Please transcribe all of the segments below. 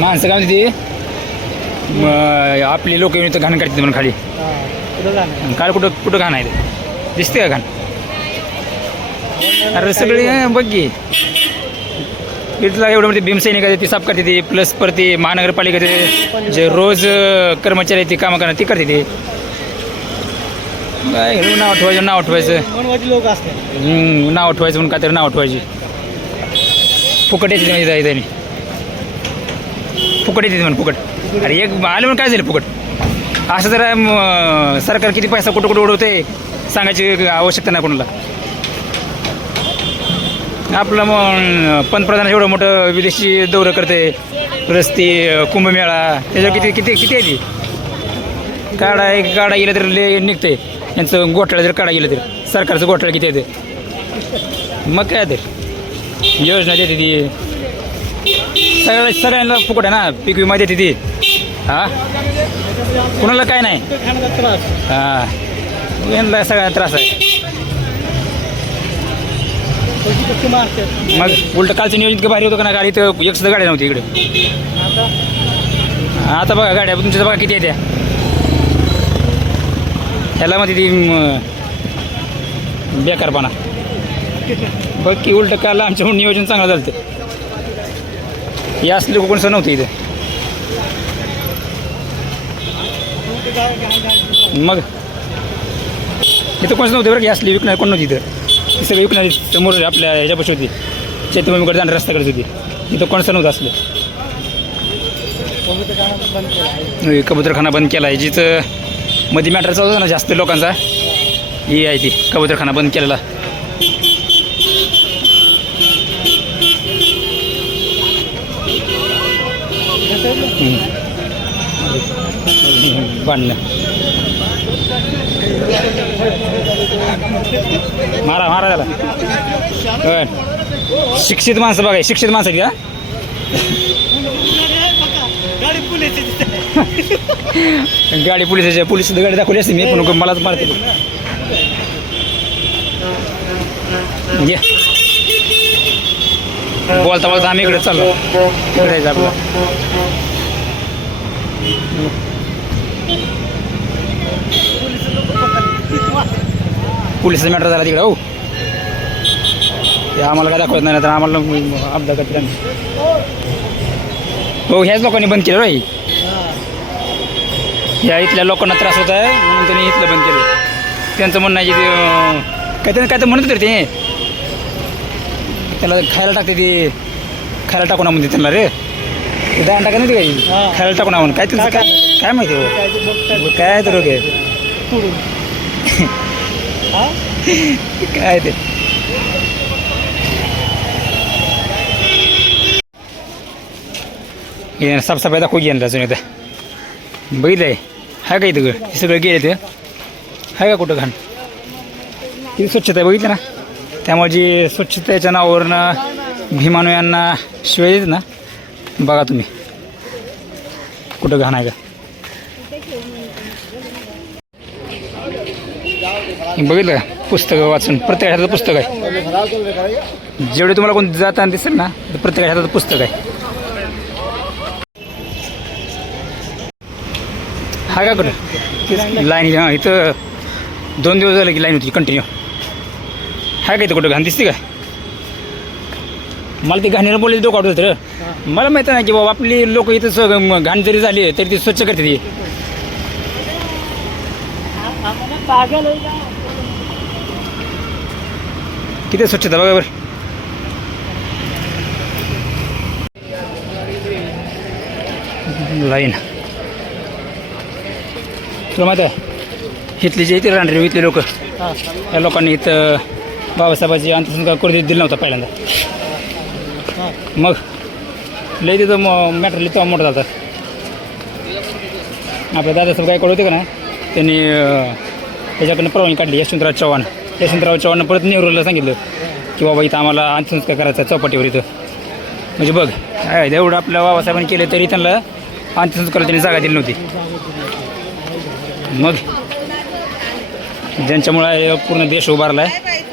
माणसं काय म्हणते आपली लोक येऊन इथं घाण काढतात म्हणून खाली. काल कुठं कुठं घाण आहे ते? दिसते का घाण? अरे सगळे बघ की. इथला एवढं म्हणजे भीमसैनिक आहे ते साफ करते ते. प्लस परती महानगरपालिकेचे जे रोज कर्मचारी ते कामं करणार ते करते ते. काय नाव ठेवायचं नाव ठेवायचं. लोक असतात. नाव ठेवायचं म्हणून काहीतरी नाव ठेवायची. फुकट येते म्हणजे जाय त्यांनी फुकट येते म्हणून फुकट. अरे एक आलं म्हणून काय झालं फुकट? असं जरा सरकार किती पैसा कुठं कुठं उडवते सांगायची आवश्यकता नाही कोणाला. आपलं मग पंतप्रधान एवढं मोठं विदेशी दौरं करते रस्ते कुंभमेळा त्याच्यावर किती किती किती आहे ती? काढा एक काढा गेलं तर ले निघते यांचं घोटाळा जर काढा गेलं तर सरकारचं घोटाळा किती येते मग काय तर योजना देते ती. सगळ्या सगळ्यांना फुकट आहे ना? पीक विमा देते ती. हा? कुणाला काय नाही? हा. यांना सगळ्यांना त्रास आहे. मग उलट कालचं नियोजित भारी होतं का ना गाडी तर एक सुद्धा गाड्या नव्हती इकडे. आता आता बघा गाड्या तुमच्या बघा किती येत्या ह्याला मध्ये ती बेकारपणा. बघ की उलट काल आमच्याकडून नियोजन चांगलं झालं हे असले सण नव्हतं इथं. मग? इथं कोणच नव्हतं बरं की असली विकणार कोण नव्हती इथं? ती सगळी विकणारी समोर आपल्या ह्याच्यापाशी होती. चैत्यभूमीकडे जाणार रस्त्याकडे होती. इथं कोणसं नव्हतं असलं. बंद कबूतरखाना बंद केला आहे. जिथं मध्ये मॅटर चालू होता ना जास्त लोकांचा ही आहे ती कबूतरखाना बंद केलेला. बांधणं मारा मारा त्याला. शिक्षित माणसं बघा शिक्षित माणसं का? गाडी पोलिसाच्या पोलीस गाडी दाखवली असते मी पण मलाच मारते ये बोलता बोलता आम्ही इकडे चाललो. इकडे जायचं आपलं. पोलिसचा मॅटर झाला तिकडे हो. ते आम्हाला काय दाखवत नाही तर आम्हाला अपघात हो ह्याच लोकांनी बंद केलं राही या इथल्या लोकांना त्रास होत आहे म्हणून त्यांनी इथलं बंद केलं. त्यांचं म्हणणं आहे की काय त्यांना काय तर म्हणत होते ते? त्याला खायला टाकते ते. खायला टाकू ना म्हणते त्यांना रे. ते दाण टाका नाही ते काही हा. खायला टाकू ना म्हणून. काय तुमचं काय काय माहिती हो? काय ते बघतात. काय तर रोग आहे? तोडून. हा? काय ते? हे साफसफाई दाखवू घे अजून एकदा बघितलं आहे हाय का इथं? हे सगळं गेले ते. हाय का कुठं घाण? किती स्वच्छता आहे बघितलं ना? त्यामुळे जी स्वच्छतेच्या नावावरनं भीमानू यांना शिवाय देत ना बघा तुम्ही. कुठं घाण आहे का? बघितलं का? पुस्तकं वाचून. प्रत्येक हातात पुस्तक आहे. जेवढे तुम्हाला कोण जाताना दिसेल ना तर प्रत्येक हातात पुस्तक आहे. हा का कुठं? लाईन इथं दोन दिवस झाले की लाईन होती कंटिन्यू हाय का इथं कुठं घाण दिसते का मला ते घाणीला बोलले डोकं आवडत रे. मला माहिती नाही की बाबा आपली लोक इथं स- घाण जरी झाली तरी ती स्वच्छ करते ती. आहे किती स्वच्छता बघा बरं. लाईन. तुला माहिती आहे इथली जे इथे राहणारे इथले लोक. या लोकांनी इथं बाबासाहेबांची अंत्यसंस्कार करू दिला नव्हता पहिल्यांदा. मग लय तिथं मॅटर लिहितो मोठं जातं आपल्या दादासाहेब काय होते का ना त्यांनी त्याच्याकडनं परवानगी काढली यशवंतराव चव्हाण. यशवंतराव चव्हाणनं परत नेहरूला सांगितलं की बाबा इथं आम्हाला अंत्यसंस्कार करायचा चौपाटीवर इथं. म्हणजे बघ काय एवढं आपल्या बाबासाहेबांनी केलं तरी त्यांना अंत्यसंस्कार त्यांनी जागा दिली नव्हती. मग ज्यांच्यामुळे पूर्ण देश उभारला आहे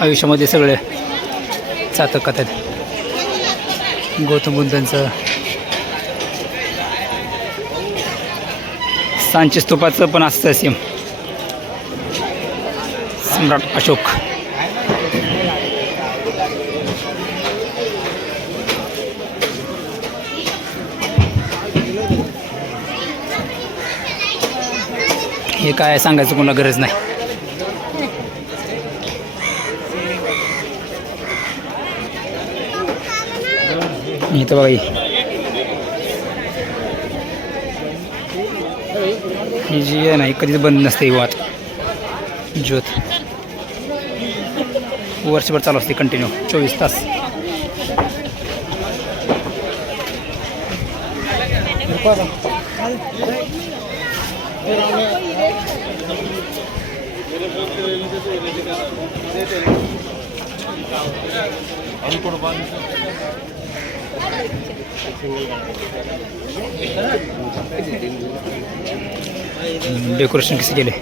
आयुष्यामध्ये सगळे चातक आहेत. गौतम बुद्धांचं सांची स्तूपाचं पण असतं सेम सम्राट अशोक. हे काय सांगायचं कोणाला गरज नाही. इथं बघा ही. ही जी आहे ना कधीच बंद नसते ही वाट ज्योत वर्षभर चालू असते कंटिन्यू चोवीस तास डेकोरेशन कसे केले?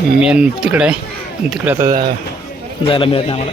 मेन तिकडं आहे. पण तिकडं आता जायला मिळत नाही आम्हाला.